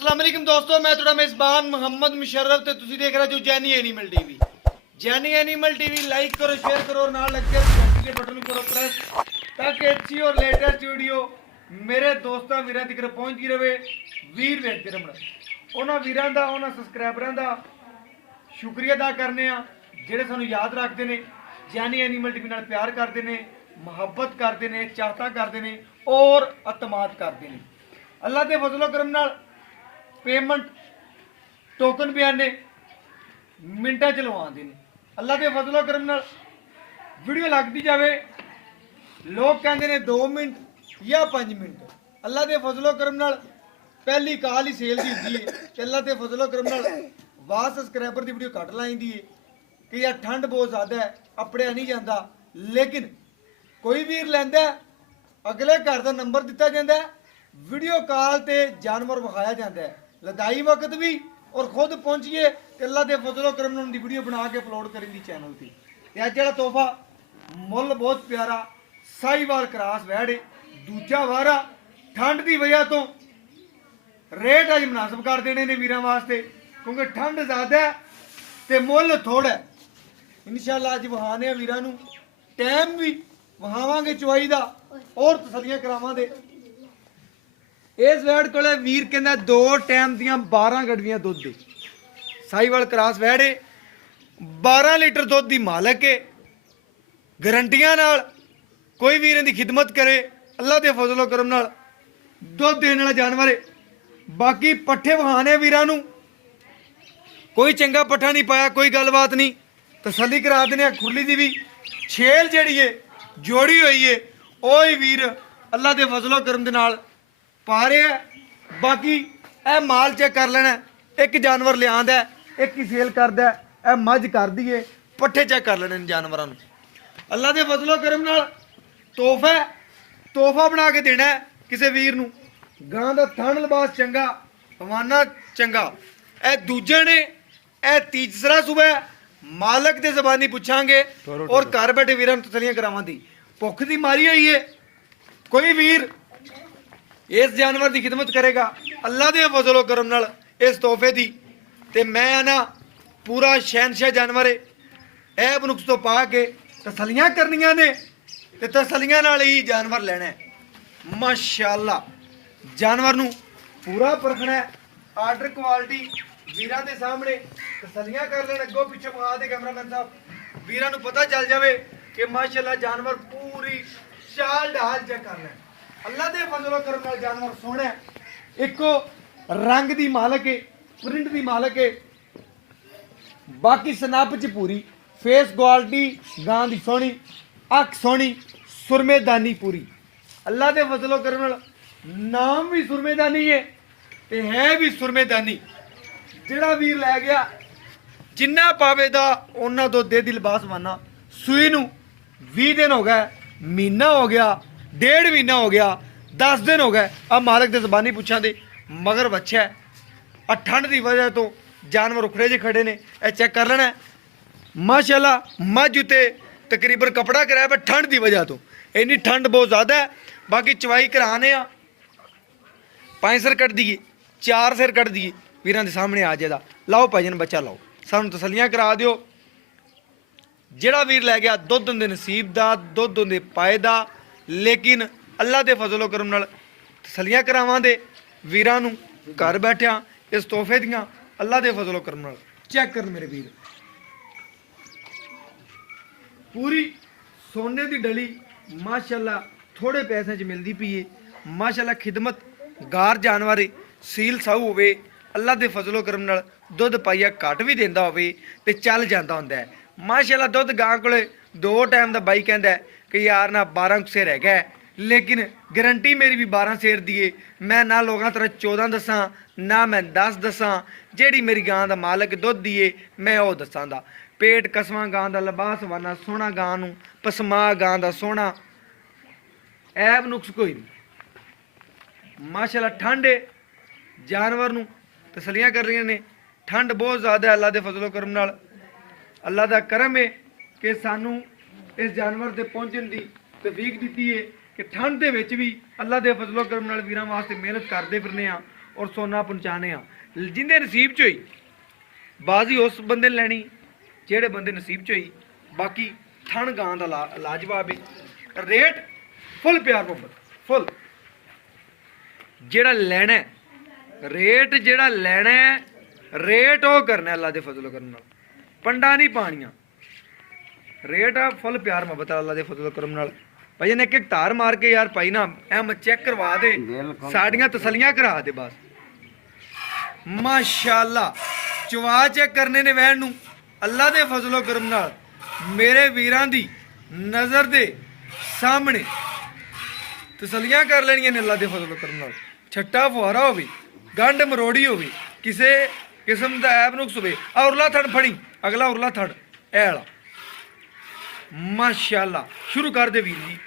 अस्सलामुअलैकुम दोस्तों, मैं थोड़ा मेज़बान मोहम्मद मुशर्रफ ते तुसी देख रहे हो Jenny animal TV. Jenny animal TV like करो, शेयर करो और नाल लग के घंटी के बटन करो प्रेस ताकि अच्छी और लेटेस्ट वीडियो मेरे दोस्तों वीरां तक पहुंचती रहे। वीर वेखते रहो उन्हां वीरां दा उन्हां सबसक्राइबरां दा शुक्रिया अदा करने ਜਿਹੜੇ ਸਾਨੂੰ याद रखते हैं, जैनी एनिमल टीवी नाल प्यार करते हैं, मुहब्बत करते हैं, चाहता करते हैं और अतमाद करते हैं। अल्लाह के फजलो करम नाल पेमेंट टोकन भी आने मिनटा च लवाते हैं। अल्लाह के फजलो करम नाल वीडियो लगती जाए, लोग कहते हैं 2 मिनट या 5 मिनट। अल्लाह के फजलो करम नाल पहली कॉल ही सेल की होती है कि अल्लाह के फजलो करम नाल वाह सबसक्राइबर की वीडियो घट लाइंदी है कि यार ठंड बहुत ज़्यादा है, अपड़िया नहीं जाता। लेकिन कोई वीर लैंदा अगले घर का नंबर दिता जाता है, वीडियो कॉल ते जानवर विखाया जाता है, लदाई वक्त भी और खुद पहुंचिए तो अल्लाह के फजलो करम नाल उनकी वीडियो बना के अपलोड करें दी चैनल पर। अज जरा तोहफा मुल बहुत प्यारा साहीवाल क्रॉस वैड़ दूजा वारा ठंड की वजह तो रेट अज मुनासिब कर देने ने वीरां वास्ते, क्योंकि ठंड ज़्यादा है तो मुल थोड़ा है। इंशाअल्लाह अज वहाने वीरां नूं टाइम भी वहावांगे चवाई दा और तसलियां करावांगे। इस वैड़ कोले वीर कहंदा 2 टाइम दियां 12 गड़वियां दुध दे साहीवाल क्रॉस वैड़ 12 लीटर दुध दी मालक है। गारंटियां नाल कोई वीर दी खिदमत करे, अल्लाह के फजलो करम नाल दुध देने वाला जानवर है। बाकी पट्ठे वहाने वीरां नूं कोई चंगा पट्ठा नहीं पाया, कोई गलबात नहीं, तसली करा देने। खुरली दी भी छेल जिहड़ी है जोड़ी हुई है वह ही वीर अल्लाह के फजलो करम दे नाल पा रहे हैं। बाकी यह माल चेक कर लेना, एक जानवर लियांदा है एक ही सेल करदा है, यह मझ कर दी है, पट्ठे चेक कर लेने जानवरों। अल्लाह के फजलो करम नाल तोहफा बना के देना है किसी वीर नूं। गां दा थण लिबास चंगा, हवाना चंगा, यह दूजे ने यह तीसरा सूबा है। मालक दे जबानी पूछांगे और घर बैठे वीरां नूं तसलियां करावां दी। भुख दी मारी हुई है, कोई वीर इस जानवर की खिदमत करेगा अल्लाह के फजलो करम नाल इस तोहफे की। तो मैं ना पूरा शहनशाह जानवर है, ऐब नुक्स तो पा के तसलियां करनियां ने ते तसलियां नाल ही जानवर लेना है। माशाअल्लाह जानवर नूं पूरा परखना है, आर्डर क्वालिटी वीरां दे सामने तसलियां कर लेना। अगों पिछे मंगा दे कैमरामैन साहब, वीरां नूं पता चल जाए कि माशाअल्लाह जानवर पूरी चाल ढाल चेक कर लें। अल्लाह के फजलो करम नाल जानवर सोहना है, इको रंग दी मालक है, प्रिंट दी मालक है। बाकी सनप च पूरी फेस क्वालिटी गां दी सोहनी, अख सोहनी, सुरमेदानी पूरी। अल्लाह के फजलो करम नाल नाम भी सुरमेदानी है ते है भी सुरमेदानी। जिहड़ा वीर लै गया जिन्ना पावे दा उन्ना दो दे दी लिबास माना। सूई नूं 20 दिन हो गए, महीना हो गया, 1.5 महीना हो गया, 10 दिन हो गए। अब मालक दे जबानी पुछां दे मगर बच्चा है। ठंड की वजह तो जानवर उखड़े जे खड़े ने, यह चेक कर लेना। माशाअल्लाह मझ उत्ते तकरीबन कपड़ा कराया पर ठंड की वजह तो इन्नी ठंड बहुत ज़्यादा है। बाकी चवाई कराने 5 सिर कट दिए, 4 सिर कट दिए, वीरां दे सामने आ जाएगा। लाओ भाईजन बच्चा लाओ, सानू तसलियां करा दिओ। जिहड़ा वीर लै गया दुध उंदे नसीब दा, दुध उंदे पाए दा। लेकिन अल्लाह के फजलो करम नाल तसलियां करावां दे वीरां नूं घर बैठिया इस तोहफे दियां अल्लाह के फजलो करम नाल चेक कर मेरे वीर। पूरी सोने की डली माशाअल्लाह थोड़े पैसे च मिलती पई है। माशाअल्लाह खिदमत गार जानवर सील साऊ होवे, अल्लाह के फजलो करम नाल दुध पाइया घट भी देंदा होवे ते चल जांदा हुंदा है। माशाअल्लाह दुध गां कोले 2 टाइम का बाई कहंदा है कि यार ना 12 सेर है गया, लेकिन गारंटी मेरी भी 12 सेर दी है। मैं ना लोगों तरह 14 दसा ना मैं 10 दसा, जिहड़ी मेरी गां दा मालक दुध दी है मैं वो दसां दा। पेट कसमा गां दा, लिबास वाना सोहना गां नूं, पसमा गां दा सोहना, ऐब नुक्स कोई नहीं। माशाअल्लाह ठंड है, जानवर नूं तसलियां कर रही ने। ठंड बहुत ज़्यादा है, अल्लाह के फजलो करम नाल अल्लाह का करम है कि सानू इस जानवर से पहुँचने की तौफीक दी है कि ठंड के भी अल्लाह के फजलो करम नाल वीरां वास्ते मेहनत करते फिरने ਔਰ ਸੋਨਾ ਪਹੁੰਚਾਣੇ ਆ। ਜਿੰਦੇ ਨਸੀਬ ਚ ਹੋਈ ਬਾਜ਼ੀ ਉਸ ਬੰਦੇ ਨੇ ਲੈਣੀ ਜਿਹੜੇ ਬੰਦੇ ਨਸੀਬ ਚ ਹੋਈ। ਬਾਕੀ ਥਣ ਗਾਂ ਦਾ ਲਾਜਵਾਬ ਹੈ। ਰੇਟ ਫੁੱਲ ਪਿਆਰ ਮੁਹੱਬਤ ਫੁੱਲ। ਜਿਹੜਾ ਲੈਣਾ ਹੈ, ਰੇਟ ਜਿਹੜਾ ਲੈਣਾ ਹੈ, ਰੇਟ ਉਹ ਕਰਨਾ ਅੱਲਾ ਦੇ ਫਜ਼ਲ ਕਰਮ ਨਾਲ, ਪੰਡਾ ਨਹੀਂ ਪਾਣੀਆਂ। ਰੇਟ ਆ ਫੁੱਲ ਪਿਆਰ ਮੁਹੱਬਤ ਅੱਲਾ ਦੇ ਫਜ਼ਲ ਕਰਮ ਨਾਲ। ਭਾਈ ਨੇ ਇੱਕ ਧਾਰ ਮਾਰ ਕੇ ਯਾਰ ਭਾਈ ਨਾ ਐ ਮੈਂ ਚੈੱਕ ਕਰਵਾ ਦੇ, ਸਾਡੀਆਂ ਤਸੱਲੀਆਂ ਕਰਾ ਦੇ ਬਸ। ਮਾਸ਼ਾਅੱਲਾ ਚਵਾ ਚੈੱਕ ਕਰਨੇ ਨੇ ਵੈਣ ਨੂੰ ਅੱਲਾ ਦੇ ਫਜ਼ਲ ਕਰਮ ਨਾਲ। ਮੇਰੇ ਵੀਰਾਂ ਦੀ ਨਜ਼ਰ ਦੇ ਸਾਹਮਣੇ ਤਸੱਲੀਆਂ ਕਰ ਲੈਣੀਆਂ ਨੇ ਅੱਲਾ ਦੇ ਫਜ਼ਲ ਕਰਮ ਨਾਲ। ਛੱਟਾ ਫੁਹਾਰਾ ਹੋਵੇ, ਗੰਢ ਮਰੋੜੀ ਹੋਵੇ, ਕਿਸੇ ਕਿਸਮ ਦਾ ਐਬ ਨੁਕਸ ਹੋਵੇ। ਆ ਉਰਲਾ ਥੜ ਫੜੀ, ਅਗਲਾ ਉਰਲਾ ਥੜ ਇਹ ਵਾਲਾ। ਮਾਸ਼ਾਅੱਲਾ ਸ਼ੁਰੂ ਕਰ ਦੇ ਵੀਰ ਜੀ।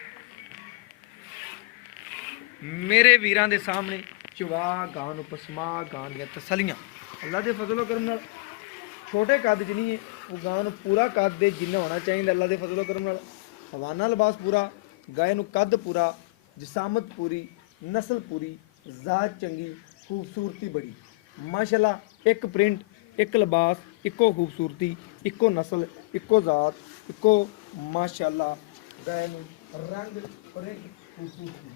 ਮੇਰੇ ਵੀਰਾਂ ਦੇ ਸਾਹਮਣੇ ਚਵਾ ਗਾਂ ਨੂੰ ਪਸਮਾ ਗਾਂ ਦੀਆਂ ਤਸੱਲੀਆਂ ਅੱਲਾ ਦੇ ਫਜ਼ਲ ਕਰਮ ਨਾਲ। ਛੋਟੇ ਕੱਦ 'ਚ ਨਹੀਂ ਹੈ ਉਹ ਗਾਂ ਨੂੰ ਪੂਰਾ ਕੱਦ ਦੇ ਜਿੰਨਾ ਹੋਣਾ ਚਾਹੀਦਾ ਅੱਲਾ ਦੇ ਫਜ਼ਲ ਕਰਮ ਨਾਲ। ਹਵਾਨਾ ਲਿਬਾਸ ਪੂਰਾ, ਗਾਏ ਨੂੰ ਕੱਦ ਪੂਰਾ, ਜਿਸਾਮਤ ਪੂਰੀ, ਨਸਲ ਪੂਰੀ, ਜ਼ਾਤ ਚੰਗੀ, ਖੂਬਸੂਰਤੀ ਬੜੀ। ਮਾਸ਼ਾਅੱਲਾ ਇੱਕ ਪ੍ਰਿੰਟ, ਇੱਕ ਲਿਬਾਸ, ਇੱਕੋ ਖੂਬਸੂਰਤੀ, ਇੱਕੋ ਨਸਲ, ਇੱਕੋ ਜ਼ਾਤ, ਇੱਕੋ ਮਾਸ਼ਾਅੱਲਾ ਗਾਏ ਨੂੰ ਰੰਗ ਔਰ ਇੱਕ ਖੂਬਸੂਰਤੀ।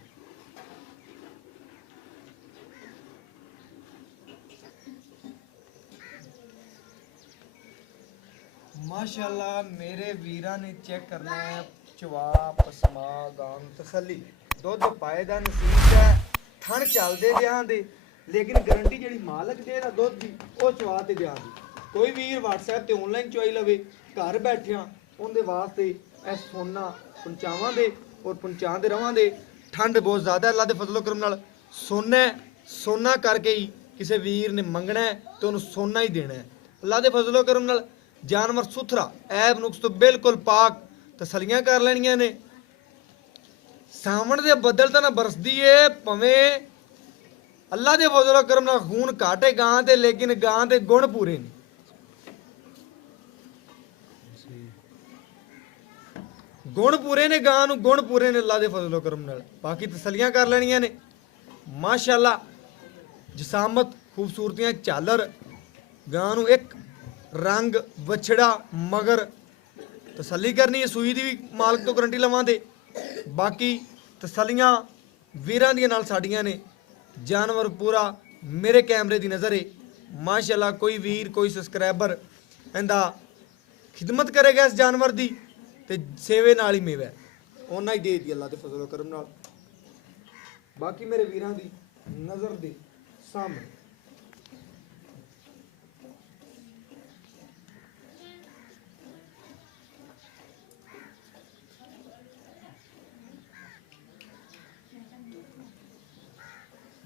ਮਾਸ਼ਾਅੱਲਾ ਮੇਰੇ ਵੀਰਾਂ ਨੇ ਚੈੱਕ ਕਰਨਾ ਹੈ ਚਵਾ ਪਸਮਾ ਗਾਂ ਤਸੱਲੀ। ਦੁੱਧ ਪਾਏ ਦਾ ਨਸੀਬ ਹੈ, ਥਣ ਚੱਲਦੇ ਦਿਆਂ ਦੇ, ਲੇਕਿਨ ਗਰੰਟੀ ਜਿਹੜੀ ਮਾਲਕ ਦੇ ਨਾ ਦੁੱਧ ਦੀ ਉਹ ਚਵਾ ਤੇ ਦਿਆਂ ਦੀ। ਕੋਈ ਵੀਰ WhatsApp ਤੇ ਆਨਲਾਈਨ ਚਵਾਈ ਲਵੇ ਘਰ ਬੈਠਿਆਂ ਉਹਦੇ ਵਾਸਤੇ ਇਹ ਸੋਨਾ ਪਹੁੰਚਾਵਾਂ ਦੇ ਔਰ ਪਹੁੰਚਾਉਂਦੇ ਰਵਾਂਗੇ। ਠੰਡ ਬਹੁਤ ਜ਼ਿਆਦਾ ਅੱਲਾ ਦੇ ਫਜ਼ਲ ਕਰਮ ਨਾਲ। ਸੋਨਾ ਕਰਕੇ ਹੀ ਕਿਸੇ ਵੀਰ ਨੇ ਮੰਗਣਾ ਹੈ ਤੇ ਉਹਨੂੰ ਸੋਨਾ ਹੀ ਦੇਣਾ ਹੈ ਅੱਲਾ ਦੇ ਫਜ਼ਲ ਕਰਮ ਨਾਲ। ਜਾਨਵਰ ਸੁਥਰਾ ਐਬ ਨੁਕਸ ਤੋਂ ਬਿਲਕੁਲ ਪਾਕ, ਤਸੱਲੀਆਂ ਕਰ ਲੈਣੀਆਂ ਨੇ। ਸਾਵਣ ਦੇ ਬੱਦਲ ਤਾਂ ਨਾ ਬਰਸਦੀ ਏ ਭਵੇਂ ਅੱਲਾ ਦੇ ਫਜ਼ਲ ਕਰਮ ਨਾਲ ਖੂਨ ਘਾਟੇ ਗਾਂ ਤੇ, ਲੇਕਿਨ ਗਾਂ ਦੇ ਗੁਣ ਪੂਰੇ ਨੇ। ਗੁਣ ਪੂਰੇ ਨੇ ਗਾਂ ਨੂੰ, ਗੁਣ ਪੂਰੇ ਨੇ ਅੱਲਾ ਦੇ ਫਜ਼ਲ ਕਰਮ ਨਾਲ। ਬਾਕੀ ਤਸੱਲੀਆਂ ਕਰ ਲੈਣੀਆਂ ਨੇ। ਮਾਸ਼ਾਅੱਲਾ ਜਿਸਾਮਤ, ਖੂਬਸੂਰਤੀਆਂ, ਝਾਲਰ ਗਾਂ ਨੂੰ ਇੱਕ ਰੰਗ ਵਛੜਾ ਮਗਰ ਤਸੱਲੀ ਕਰਨੀ ਹੈ। ਸੂਈ ਦੀ ਵੀ ਮਾਲਕ ਤੋਂ ਗਰੰਟੀ ਲਵਾਂਦੇ। ਬਾਕੀ ਤਸੱਲੀਆਂ ਵੀਰਾਂ ਦੀਆਂ ਨਾਲ ਸਾਡੀਆਂ ਨੇ। ਜਾਨਵਰ ਪੂਰਾ ਮੇਰੇ ਕੈਮਰੇ ਦੀ ਨਜ਼ਰ ਹੈ। ਮਾਸ਼ਾਅੱਲਾ ਕੋਈ ਵੀਰ ਕੋਈ ਸਬਸਕ੍ਰਾਈਬਰ ਇਹਦਾ ਖਿਦਮਤ ਕਰੇਗਾ ਇਸ ਜਾਨਵਰ ਦੀ ਤੇ ਸੇਵੇ ਨਾਲ ਹੀ ਮੇਵਾ ਉਹਨਾਂ ਹੀ ਦੇ ਦੀ ਅੱਲਾ ਦੇ ਫਜ਼ਲ ਕਰਮ ਨਾਲ। ਬਾਕੀ ਮੇਰੇ ਵੀਰਾਂ ਦੀ ਨਜ਼ਰ ਦੇ ਸਾਹਮਣੇ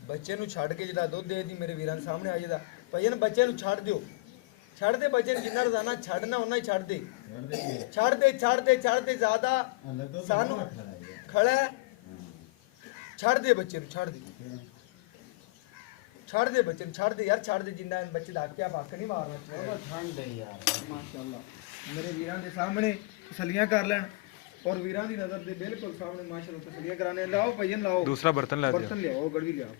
ਬੱਚੇ ਨੂੰ ਛੱਡ ਕੇ ਜਿਹੜਾ ਦੁੱਧ ਦੇ ਦੀ ਮੇਰੇ ਵੀਰਾਂ ਦੇ ਸਾਹਮਣੇ ਆ ਜਾਂਦਾ। ਭਾਈ ਇਹਨ ਬੱਚੇ ਨੂੰ ਛੱਡ ਦਿਓ, ਛੱਡ ਦੇ ਬੱਚੇ ਨੂੰ ਜਿੰਨਾ ਰੋਜ਼ਾਨਾ ਛੱਡਣਾ ਉਹਨਾਂ ਹੀ ਛੱਡ ਦੇ, ਛੱਡ ਦੇ ਛੱਡ ਦੇ ਛੱਡ ਦੇ। ਜ਼ਿਆਦਾ ਸਾਨੂੰ ਖੜਾ ਛੱਡ ਦੇ ਬੱਚੇ ਨੂੰ, ਛੱਡ ਦੇ ਛੱਡ ਦੇ ਬੱਚੇ ਨੂੰ, ਛੱਡ ਦੇ ਯਾਰ, ਛੱਡ ਦੇ। ਜਿੰਨਾ ਬੱਚੇ ਦਾ ਆਕਿਆ ਫੱਕ ਨਹੀਂ ਮਾਰਨਾ ਚਾਹੀਦਾ। ਠੰਡ ਹੈ ਯਾਰ। ਮਾਸ਼ਾਅੱਲਾ ਮੇਰੇ ਵੀਰਾਂ ਦੇ ਸਾਹਮਣੇ ਤਸੱਲੀਆਂ ਕਰ ਲੈਣ ਔਰ ਵੀਰਾਂ ਦੀ ਨਜ਼ਰ ਦੇ ਬਿਲਕੁਲ ਸਾਹਮਣੇ ਮਾਸ਼ਾਅੱਲਾ ਤਸੱਲੀਆਂ ਕਰਾਣੇ। ਲਾਓ ਭਈਨ ਲਾਓ, ਦੂਸਰਾ ਬਰਤਨ ਲਿਆਓ, ਗੜਵੀ ਲਿਆਓ।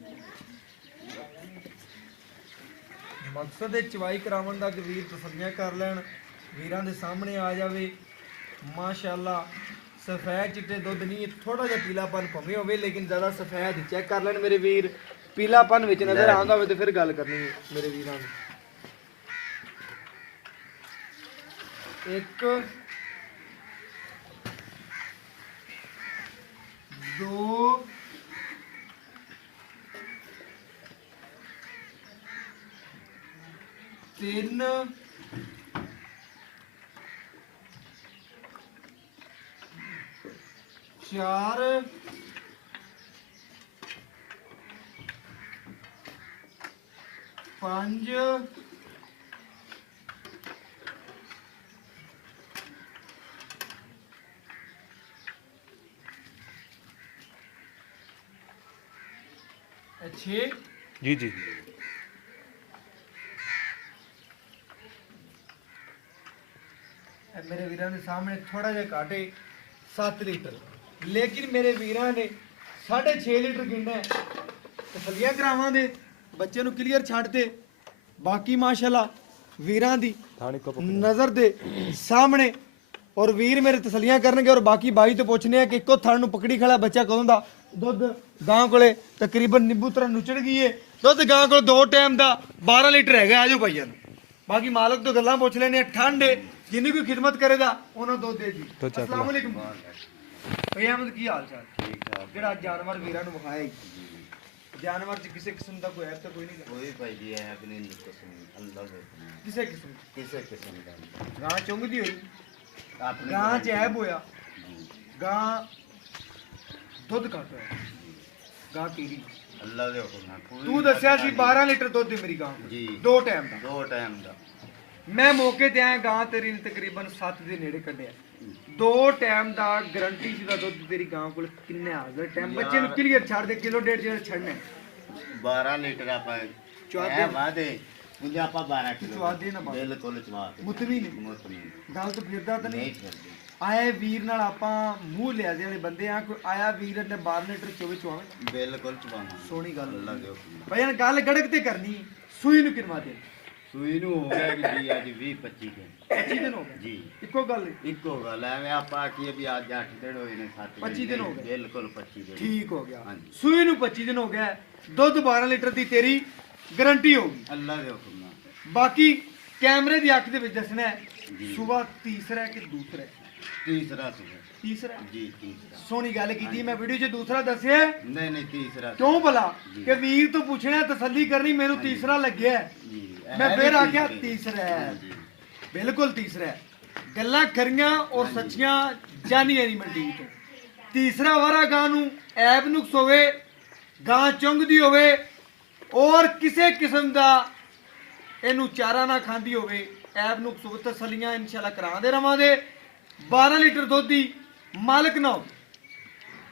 ਮਕਸਦ ਹੈ ਚਵਾਈ ਕਰਾਉਣ ਦਾ ਕਿ ਵੀਰ ਤਸੱਲੀਆਂ ਕਰ ਲੈਣ, ਵੀਰਾਂ ਦੇ ਸਾਹਮਣੇ ਆ ਜਾਵੇ। ਮਾਸ਼ਾਅੱਲਾ ਸਫੈਦ ਚਿੱਟੇ ਦੁੱਧ ਨਹੀਂ, ਥੋੜਾ ਜਿਹਾ ਪੀਲਾਪਨ ਭਵੇਂ ਹੋਵੇ ਲੇਕਿਨ ਜ਼ਿਆਦਾ ਸਫੈਦ ਚੈੱਕ ਕਰ ਲੈਣ ਮੇਰੇ ਵੀਰ। ਪੀਲਾਪਨ ਵਿੱਚ ਨਜ਼ਰ ਆਉਂਦਾ ਹੋਵੇ ਤੇ ਫਿਰ ਗੱਲ ਕਰਨੀ ਹੈ ਮੇਰੇ ਵੀਰਾਂ ਨੂੰ। ਇੱਕ ਦੋ ਤਿੰਨ ਚਾਰ ਪੰਜ छः जी जी मेरे वीर ने सामने थोड़ा जहा काटे 7 लीटर, लेकिन मेरे वीर ने 6.5 लीटर गिनना है। तसलियां करावांगे ਬੱਚੇ ਨੂੰ ਕਲੀਅਰ ਛੱਡ ਦੇ ਬਾਕੀ ਮਾਸ਼ਾਅੱਲਾ ਵੀਰਾਂ ਦੀ ਨਜ਼ਰ ਦੇ ਸਾਹਮਣੇ ਔਰ ਵੀਰ ਮੇਰੇ ਤਸੱਲੀਆਂ ਕਰਨਗੇ ਔਰ ਬਾਕੀ ਬਾਈ ਤੋਂ ਪੁੱਛਨੇ ਆ ਕਿ ਇੱਕੋ ਥਣ ਨੂੰ ਪਕੜੀ ਖੜਾ ਬੱਚਾ ਕਦੋਂ ਦਾ ਦੁੱਧ ਗਾਂ ਕੋਲੇ ਤਕਰੀਬਨ ਨਿੰਬੂ ਤਰ੍ਹਾਂ ਨੁਚੜ ਗਈ ਏ ਦੁੱਧ ਗਾਂ ਕੋਲ 2 ਟਾਈਮ ਦਾ 12 ਲੀਟਰ ਹੈਗਾ ਆਜੋ ਭਾਈਆਂ ਨੂੰ ਬਾਕੀ ਮਾਲਕ ਤੋਂ ਗੱਲਾਂ ਪੁੱਛ ਲੈਣੇ ਠੰਡ ਏ ਜਿੰਨੀ ਕੋਈ ਖਿਦਮਤ ਕਰੇਗਾ ਉਹਨਾਂ ਦੁੱਧ ਦੇ ਜੀ ਅਸਲਾਮ ਅਲੈਕੁਮ ਭਈ ਅਹਿਮਦ ਕੀ ਹਾਲ ਚਾਲ ਠੀਕ ਠਾਕ ਜਿਹੜਾ ਜਾਨਵਰ ਵੀਰਾਂ ਨੂੰ ਵਿਖਾਇਆ ਜਾਨਵਰ ਚ ਕਿਸੇ ਕਿਸਮ ਦਾ ਕੋਈ ਐਬ ਤਾਂ ਕੋਈ ਨਹੀਂ ਕੋਈ ਭਾਈ ਜੀ ਹੈ ਆਪਣੀ ਕਿਸਮ ਅੱਲਾਹ ਦੇ ਕਿਸੇ ਕਿਸਮ ਦਾ ਗਾਂ ਚੁੰਗਦੀ ਹੋਈ ਆਪਣੀ ਗਾਂ ਚ ਐਬ ਹੋਇਆ ਗਾਂ ਦੁੱਧ ਘੱਟ ਹੋਇਆ ਗਾਂ ਤੇਰੀ ਅੱਲਾਹ ਦੇ ਹੁਕਮ ਨਾਲ ਤੂੰ ਦੱਸਿਆ ਸੀ 12 ਲੀਟਰ ਦੁੱਧ ਦੀ ਮੇਰੀ ਗਾਂ ਜੀ 2 ਟਾਈਮ ਦਾ 2 ਟਾਈਮ ਦਾ ਮੈਂ ਮੌਕੇ ਤੇ ਆਇਆ ਗਾਂ ਤੇਰੀ ਨੇ ਤਕਰੀਬਨ 7 ਦੇ ਨੇੜੇ ਕੱਢਿਆ 2 ਟਾਈਮ ਦਾ ਗਾਰੰਟੀ ਸੀ ਦਾ ਦੁੱਧ ਤੇਰੀ ਗਾਂ ਕੋਲ ਕਿੰਨੇ ਹਾਜ਼ਰ ਟਾਈਮ ਬੱਚੇ ਨੂੰ ਕਲੀਅਰ ਛੱਡ ਦੇ ਕਿਲੋ ਡੇਢ ਜਿਹੜਾ ਛੱਡਣਾ 12 ਲੀਟਰ ਆਪਾਂ ਚੁਆਦੇ ਵਾਦੇ ਮੁੰਡੇ ਆਪਾਂ 12 ਕਿਲੋ ਚੁਆਦੇ ਨਾ ਬਾਤ ਬਿਲਕੁਲ ਚਵਾ ਮੁਤਮੀ ਨਹੀਂ ਮੁਤਮੀਨ ਗੱਲ ਤਾਂ ਫਿਰਦਾ ਤਾਂ ਨਹੀਂ ਨਹੀਂ ਛੱਡਦੇ ਆਏ ਵੀਰ ਨਾਲ ਆਪਾਂ ਮੂੰਹ ਲਿਆ ਦੇ ਵਾਲੇ ਬੰਦੇ ਆ ਕੋਈ ਆਇਆ ਵੀਰ ਨੇ 12 ਲੀਟਰ 24 ਚਵਾਵੇਂ ਬਿਲਕੁਲ ਚਵਾਵਾਂ ਸੋਹਣੀ ਗੱਲ ਅੱਲਾਹ ਦੇ ਹੁਕਮ ਨਾਲ ਭਾਈ ਗੱਲ ਗੜਕ ਤੇ ਕਰਨੀ ਸੂਈ ਨੂੰ ਕਿਨਵਾ ਦੇ ਸੂਈ ਨੂੰ ਹੋ ਗਿਆ ਕਿ ਜੀ ਅੱਜ 20 25 ਦਿਨ 25 ਦਿਨ ਹੋ ਗਏ ਜੀ ਇੱਕੋ ਗੱਲ ਹੈ ਇੱਕੋ ਗੱਲ ਐਵੇਂ ਆਪਾਂ ਆਖੀਏ ਵੀ ਅੱਜ 8 ਦਿਨ ਹੋਏ ਨੇ 7 25 ਦਿਨ ਹੋ ਗਏ। ਬਿਲਕੁਲ 25 ਦਿਨ ਠੀਕ ਹੋ ਗਿਆ ਹਾਂਜੀ। ਸੂਈ ਨੂੰ 25 ਦਿਨ ਹੋ ਗਿਆ ਦੁੱਧ 12 ਲੀਟਰ ਦੀ ਤੇਰੀ ਗਾਰੰਟੀ ਹੋਗੀ ਅੱਲਾਹ ਦੇ ਹੁਕਮ ਨਾਲ ਬਾਕੀ ਕੈਮਰੇ ਦੀ ਅੱਖ ਦੇ ਵਿੱਚ ਦੱਸਣਾ ਹੈ ਜੀ। ਸਵੇਰ ਤੀਸਰਾ ਹੈ ਕਿ ਦੂਸਰਾ ਹੈ? ਤੀਸਰਾ ਸੀ ਤੀਸਰਾ ਹੈ। ਜੀ ਤੀਸਰਾ ਸੋਹਣੀ ਗੱਲ ਕੀਤੀ ਮੈਂ ਵੀਡੀਓ 'ਚ ਦੂਸਰਾ ਦੱਸਿਆ ਹੈ। ਨਹੀਂ ਨਹੀਂ ਤੀਸਰਾ ਕਿਉਂ ਭਲਾ ਜੀ। ਕਿ ਵੀਰ ਤੋਂ ਪੁੱਛਣਾ ਤਸੱਲੀ ਕਰਨੀ ਮੈਨੂੰ ਤੀਸਰਾ ਲੱਗਿਆ ਹੈ। ਜੀ ਮੈਂ ਹੈ ਫਿਰ ਵੀ ਆਖਿਆ ਤੀਸਰੇ। ਤੀਸਰਾ ਹੈ ਜੀ। ਬਿਲਕੁਲ ਤੀਸਰਾ ਹੈ ਗੱਲਾਂ ਖਰੀਆਂ ਔਰ ਸੱਚੀਆਂ ਜਾਨੀ ਐਨੀਮਲ ਟੀਵੀ ਤੋਂ ਤੀਸਰਾ ਵਾਰਾ ਗਾਂ ਨੂੰ ਐਬ ਨੁਕਸ ਹੋਵੇ ਗਾਂ ਚੁੰਗਦੀ ਹੋਵੇ ਔਰ ਕਿਸੇ ਕਿਸਮ ਦਾ ਇਹਨੂੰ ਚਾਰਾ ਨਾ ਖਾਂਦੀ ਹੋਵੇ ਐਬ ਨੁਕਸ ਹੋਵੇ ਤਸੱਲੀਆਂ ਇਨਸ਼ਾਅੱਲਾ ਕਰਾਉਂਦੇ ਰਵਾਂਗੇ 12 ਲੀਟਰ ਦੁੱਧ ਦੀ ਮਾਲਕ ਨਾ ਹੋਵੇ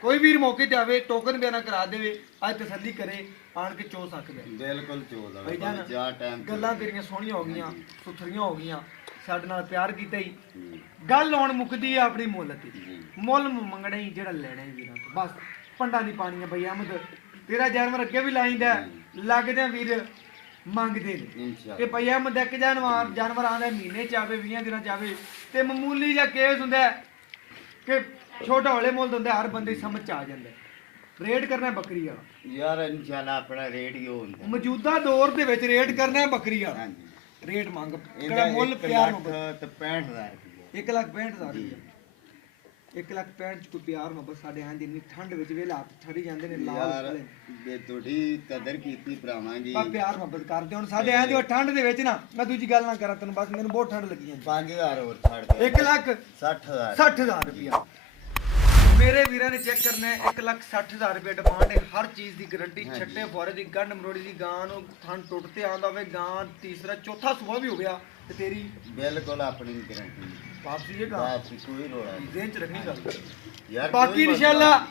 ਕੋਈ ਵੀਰ ਮੌਕੇ ਤੇ ਆਵੇ ਟੋਕਨ ਬਿਆਨਾ ਕਰਾ ਦੇਵੇ ਅੱਜ ਤਸੱਲੀ ਕਰੇ ਆਣ ਕੇ ਚੋ ਸਕਦੇ ਬਿਲਕੁਲ ਚੋਦਾ ਭਾਈ ਜਾਨ ਜਾ ਟਾਈਮ ਗੱਲਾਂ ਤੇਰੀਆਂ ਸੋਹਣੀਆਂ ਹੋ ਗਈਆਂ ਸੁਥਰੀਆਂ ਹੋ ਗਈਆਂ ਸਾਡੇ ਨਾਲ ਪਿਆਰ ਕੀਤਾ ਹੀ ਗੱਲ ਆਉਣ ਮੁੱਕਦੀ ਆ ਆਪਣੀ ਮੁੱਲ ਤੇ ਮੁੱਲ ਮੰਗਣਾ ਹੀ ਜਿਹੜਾ ਲੈਣਾ ਹੀ ਵੀਰਾਂ ਤੋਂ ਬਸ ਪੰਡਾ ਨਹੀਂ ਪਾਣੀ ਆ ਬਈ ਅਹਿਮਦ ਤੇਰਾ ਜਾਨਵਰ ਅੱਗੇ ਵੀ ਲਾਈਂਦਾ ਲੱਗਦੇ ਆ ਵੀਰ ਮੰਗਦੇ ਨੇ ਇਨਸ਼ਾਅੱਲਾ ਕਿ ਭਈ ਅਹਿਮਦ ਇੱਕ ਜਾਨਵਰ ਆਂਦਾ ਮਹੀਨੇ ਚ ਆਵੇ 20 ਦਿਨਾਂ ਚ ਆਵੇ ਤੇ ਮਾਮੂਲੀ ਜਿਹਾ ਕੇਸ ਹੁੰਦਾ ਹੈ ਕਿ ਛੋਟਾ ਹੌਲੇ ਮੁੱਲ ਹੁੰਦਾ ਹਰ ਬੰਦੇ ਦੀ ਸਮਝ ਚ ਆ ਜਾਂਦਾ ਰੇਟ ਕਰਨਾ ਬੱਕਰੀ ਵਾਲਾ ਯਾਰ ਇਨਸ਼ਾਅੱਲਾ ਆਪਣਾ ਰੇਟ ਹੀ ਹੁੰਦਾ ਮੌਜੂਦਾ ਦੌਰ ਦੇ ਵਿੱਚ ਰੇਟ ਕਰਨਾ ਹੈ ਬੱਕਰੀ ਵਾਲਾ ਹਾਂਜੀ ਰੇਟ ਮੰਗ ਇਹਦਾ ਕਿਹੜਾ ਮੁੱਲ ਪਿਆਰ ਨੂੰ 1,65,000 ਰੁਪਏ 1,65,000 ਰੁਪਏ 1,65,000 ਚ ਕੋਈ ਪਿਆਰ ਨੂੰ ਬਸ ਸਾਡੇ ਆਂ ਜਿੰਨੀ ਠੰਡ ਵਿੱਚ ਵੇਲਾ ਠੜੀ ਜਾਂਦੇ ਨੇ ਲਾਲ ਯਾਰ ਵਾਲੇ ਜੇ ਤੁਹਾਡੀ ਕਦਰ ਕੀਤੀ ਭਰਾਵਾਂ ਜੀ ਪਾ ਪਿਆਰ ਮੁਹੱਬਤ ਕਰਦੇ ਹੁਣ ਸਾਡੇ ਆਂ ਦੀ ਠੰਡ ਦੇ ਵਿੱਚ ਨਾ ਮੈਂ ਦੂਜੀ ਗੱਲ ਨਾ ਕਰਾਂ ਤੈਨੂੰ ਬਸ ਮੈਨੂੰ ਬਹੁਤ ਠੰਡ ਲੱਗੀ ਜਾਂਦੀ 5,000 ਹੋਰ ਛੱਡ ਦੇ 1,60,000 60,000 ਰੁਪਇਆ ਮੇਰੇ ਵੀਰਾਂ ਨੇ ਚੈੱਕ ਕਰਨਾ ਹੈ 1,60,000 ਰੁਪਏ ਡਿਮਾਂਡ ਹੈ ਹਰ ਚੀਜ਼ ਦੀ ਗਾਰੰਟੀ ਛੱਟੇ ਫੁਆਰੇ ਦੀ ਗੰਢ ਮਰੋੜੀ ਦੀ ਗਾਂ ਨੂੰ ਥਣ ਟੁੱਟ ਤੇ ਆਉਂਦਾ ਹੋਵੇ ਗਾਂ ਤੀਸਰਾ ਚੌਥਾ ਸੁਬਾ ਵੀ ਹੋ ਗਿਆ ਤੇ ਤੇਰੀ ਬਿਲਕੁਲ ਆਪਣੀ ਗਾਰੰਟੀ ਵਾਪਸੀ ਇਹ ਗਾਂ ਆਪਸੀ ਕੋਈ ਰੋਲਾ ਨਹੀਂ ਦੇਨ ਚ ਰੱਖਣੀ ਗੱਲ ਯਾਰ ਬਾਕੀ ਕੋਈ ਇਨਸ਼ਾਅੱਲਾ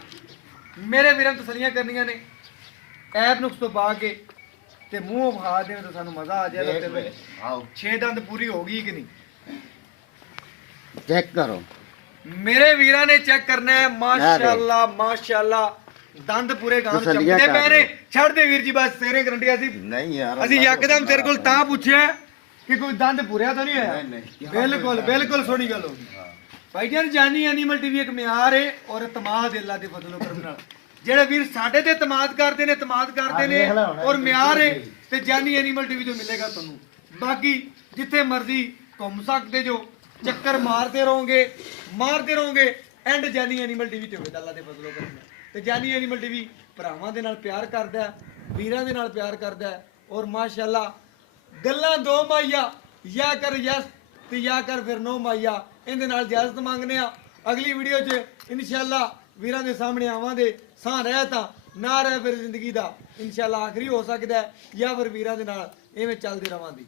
ਮੇਰੇ ਵੀਰਾਂ ਨੂੰ ਤਸੱਲੀਆਂ ਕਰਨੀਆਂ ਨੇ ਐਬ ਨੁਕਸ ਤੋਂ ਪਾ ਕੇ ਤੇ ਮੂੰਹ ਵਹਾ ਦੇ ਤਾਂ ਸਾਨੂੰ ਮਜ਼ਾ ਆ ਜਾਏਗਾ ਤੇ ਦੇਖ ਆਓ 6 ਦੰਦ ਪੂਰੀ ਹੋ ਗਈ ਕਿ ਨਹੀਂ ਚੈੱਕ ਕਰੋ ਮੇਰੇ ਵੀਰਾਂ ਨੇ ਚੈੱਕ ਕਰਨਾ ਹੈ ਮਾਸ਼ਾਅੱਲਾ ਮਾਸ਼ਾਅੱਲਾ ਦੰਦ ਪੂਰੇ ਗਾਂ ਨੂੰ ਤਸੱਲੀਆਂ ਚਮਕਦੇ ਕਰ ਪਏ ਨੇ ਛੱਡ ਦੇ ਵੀਰ ਜੀ ਬਸ ਤੇਰੇ ਗਰੰਟੀ ਅਸੀਂ ਨਹੀਂ ਯਾਰ ਅਸੀਂ ਯਕਦਮ ਤੇਰੇ ਕੋਲ ਤਾਂ ਪੁੱਛਿਆ ਕਿ ਕੋਈ ਦੰਦ ਪੂਰਿਆ ਤਾਂ ਨਹੀਂ ਹੋਇਆ ਨਹੀਂ ਬਿਲਕੁਲ ਬਿਲਕੁਲ ਸੋਹਣੀ ਗੱਲ ਹੋ ਗਈ ਭਾਈ ਜਾਨ ਜਾਨੀ ਐਨੀਮਲ ਟੀਵੀ ਇੱਕ ਮਿਆਰ ਹੈ ਔਰ ਇਤਮਾਦ ਹੈ ਅੱਲਾ ਦੇ ਫਜ਼ਲ ਕਰਮ ਨਾਲ ਜਿਹੜੇ ਵੀਰ ਸਾਡੇ ਤੇ ਇਤਮਾਦ ਕਰਦੇ ਨੇ ਔਰ ਮਿਆਰ ਹੈ ਤੇ ਜਾਨੀ ਐਨੀਮਲ ਟੀਵੀ ਤੋਂ ਮਿਲੇਗਾ ਤੁਹਾਨੂੰ ਬਾਕੀ ਜਿੱਥੇ ਮਰਜ਼ੀ ਘੁੰਮ ਸਕਦੇ ਜੋ ਚੱਕਰ ਮਾਰਦੇ ਰਹੋਗੇ ਐਂਡ ਜਾਨੀ ਐਨੀਮਲ ਟੀਵੀ ਤੇ ਹੋਵੇਗਾ ਅੱਲਾ ਦੇ ਫਜ਼ਲ ਕਰਮ ਨਾਲ ਤੇ ਜਾਨੀ ਐਨੀਮਲ ਟੀਵੀ ਭਰਾਵਾਂ ਦੇ ਨਾਲ ਪਿਆਰ ਕਰਦਾ ਹੈ ਵੀਰਾਂ ਦੇ ਨਾਲ ਪਿਆਰ ਕਰਦਾ ਹੈ ਔਰ ਮਾਸ਼ਾਅੱਲਾ ਗੱਲਾਂ ਦੋ ਮਾਈਆ ਯਾ ਕਰ ਯਸ ਤੇ ਯਾ ਕਰ ਫਿਰ ਨੋ ਮਾਈਆ ਇਹਦੇ ਨਾਲ ਇਜਾਜ਼ਤ ਮੰਗਨੇ ਆ ਅਗਲੀ ਵੀਡੀਓ 'ਚ ਇਨਸ਼ਾਅੱਲਾ ਵੀਰਾਂ ਦੇ ਸਾਹਮਣੇ ਆਵਾਂਗੇ ਸਾਂ ਰਹਿ ਤਾਂ ਨਾ ਰਹਿ ਫਿਰ ਜ਼ਿੰਦਗੀ ਦਾ ਇਨਸ਼ਾਅੱਲਾ ਆਖਰੀ ਹੋ ਸਕਦਾ ਹੈ ਜਾਂ ਫਿਰ ਵੀਰਾਂ ਦੇ ਨਾਲ ਐਵੇਂ ਚੱਲਦੇ ਰਵਾਂਗੇ